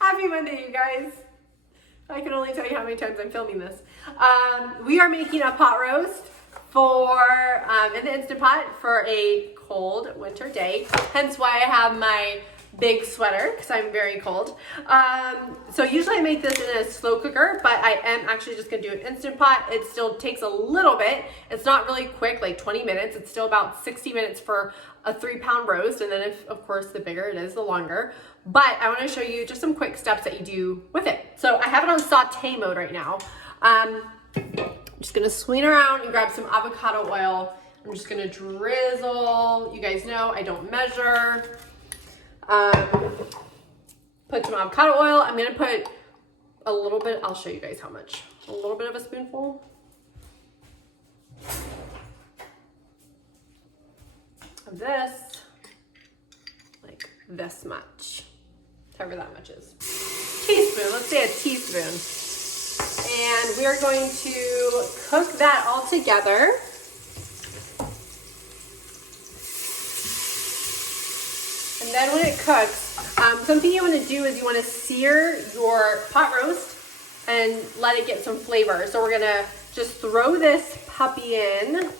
Happy Monday, you guys. I can only tell you how many times I'm filming this. We are making a pot roast for in the Instant Pot for a cold winter day. Hence why I have my big sweater, because I'm very cold. So usually I make this in a slow cooker, but I am actually just gonna do an Instant Pot. It still takes a little bit. It's not really quick, like 20 minutes. It's still about 60 minutes for a 3-pound roast. And then if, of course, the bigger it is, the longer. But I wanna show you just some quick steps that you do with it. So I have it on saute mode right now. I'm just gonna swing around and grab some avocado oil. I'm just gonna drizzle. You guys know I don't measure. Put some avocado oil. I'm gonna put a little bit, I'll show you guys how much. A little bit of a spoonful. Of this, like this much, however that much is. Teaspoon, let's say a teaspoon. And we are going to cook that all together. And then when it cooks, something you want to do is you want to sear your pot roast and let it get some flavor. So we're gonna just throw this puppy in,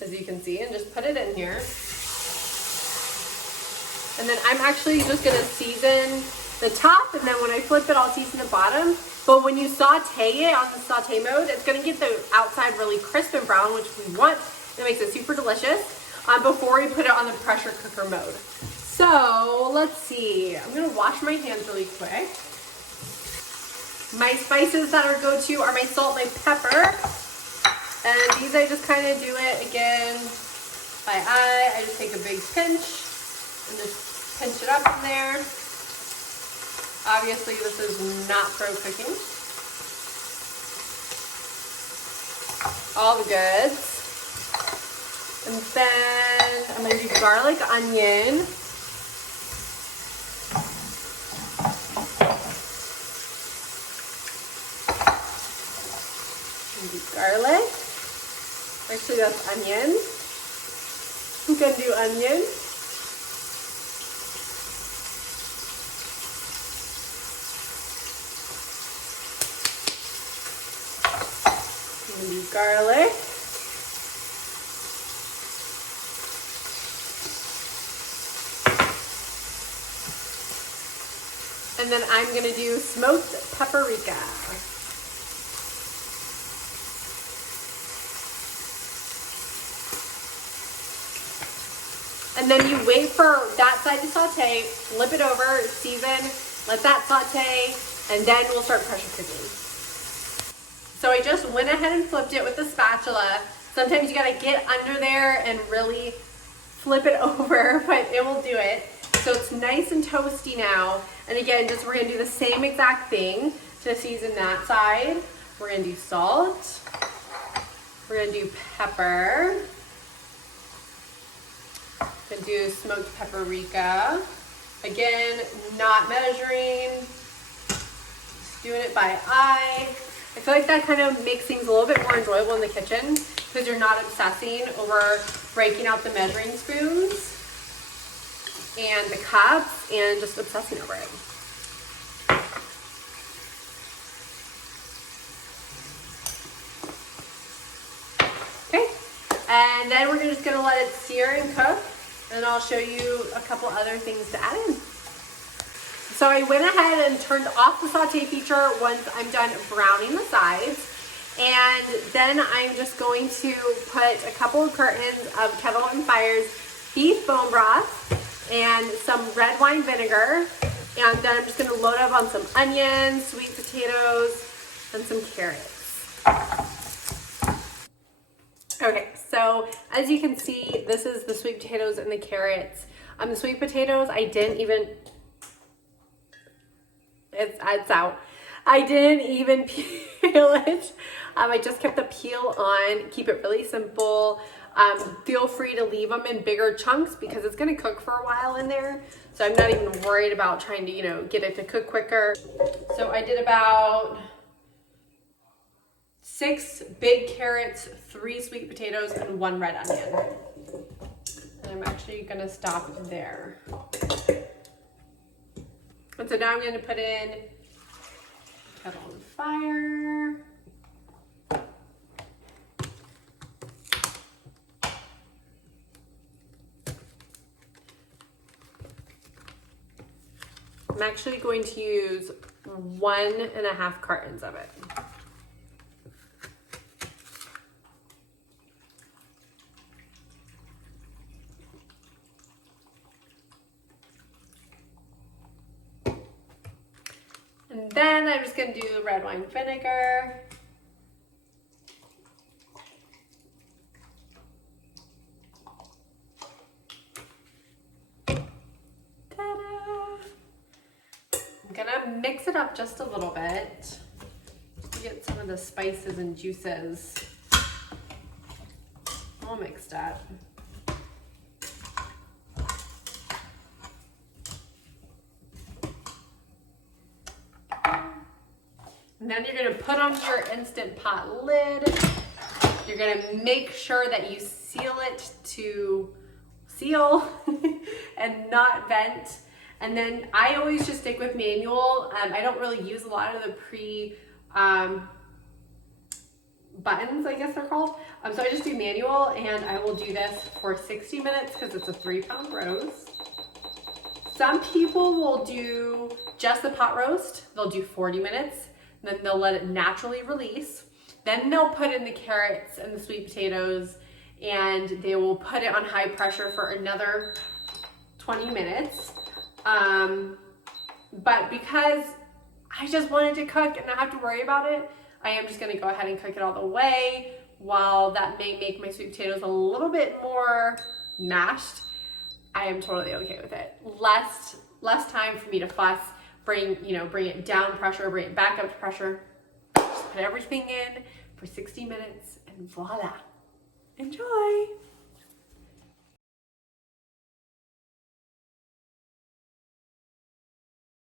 as you can see, and just put it in here. And then I'm actually just gonna season the top, and then when I flip it, I'll season the bottom. But when you saute it on the saute mode, it's gonna get the outside really crisp and brown, which we want. It makes it super delicious. Before we put it on the pressure cooker mode. So let's see, I'm gonna wash my hands really quick. My spices that are go-to are my salt, my pepper. And these I just kind of do it again by eye. I just take a big pinch and just pinch it up in there. Obviously this is not pro cooking. All the goods. And then I'm gonna do garlic, onion. And do garlic. Actually, that's onion. I'm gonna do onion. I'm gonna do garlic. And then I'm gonna do smoked paprika. And then you wait for that side to saute, flip it over, season, let that saute, and then we'll start pressure cooking. So I just went ahead and flipped it with the spatula. Sometimes you gotta get under there and really flip it over, but it will do it. So it's nice and toasty now. And again, just we're gonna do the same exact thing to season that side. We're gonna do salt. We're gonna do pepper. We're gonna do smoked paprika. Again, not measuring, just doing it by eye. I feel like that kind of makes things a little bit more enjoyable in the kitchen because you're not obsessing over breaking out the measuring spoons and the cups and just obsessing over it. Okay, and then we're just gonna let it sear and cook, and I'll show you a couple other things to add in. So I went ahead and turned off the saute feature once I'm done browning the sides. And then I'm just going to put a couple of cartons of Kettle and Fire's beef bone broth and some red wine vinegar, and then I'm just gonna load up on some onions, sweet potatoes, and some carrots. Okay, so as you can see, this is the sweet potatoes and the carrots. The sweet potatoes, I didn't even, it's out. I didn't even peel it. I just kept the peel on, keep it really simple. Feel free to leave them in bigger chunks because it's gonna cook for a while in there. So I'm not even worried about trying to, get it to cook quicker. So I did about 6 big carrots, 3 sweet potatoes, and 1 red onion. And I'm actually gonna stop there. And so now I'm going to put in kettle on fire. I'm actually going to use 1.5 cartons of it. And then I'm just going to do red wine vinegar. I'm gonna mix it up just a little bit to get some of the spices and juices all mixed up. And then you're gonna put on your Instant Pot lid. You're gonna make sure that you seal it to seal and not vent. And then I always just stick with manual. I don't really use a lot of the buttons, I guess they're called. So I just do manual, and I will do this for 60 minutes because it's a 3-pound roast. Some people will do just the pot roast. They'll do 40 minutes, then they'll let it naturally release. Then they'll put in the carrots and the sweet potatoes, and they will put it on high pressure for another 20 minutes. But because I just wanted to cook and not have to worry about it, I am just gonna go ahead and cook it all the way. While that may make my sweet potatoes a little bit more mashed, I am totally okay with it. Less time for me to fuss, bring it down pressure, bring it back up to pressure. Just put everything in for 60 minutes and voila. Enjoy.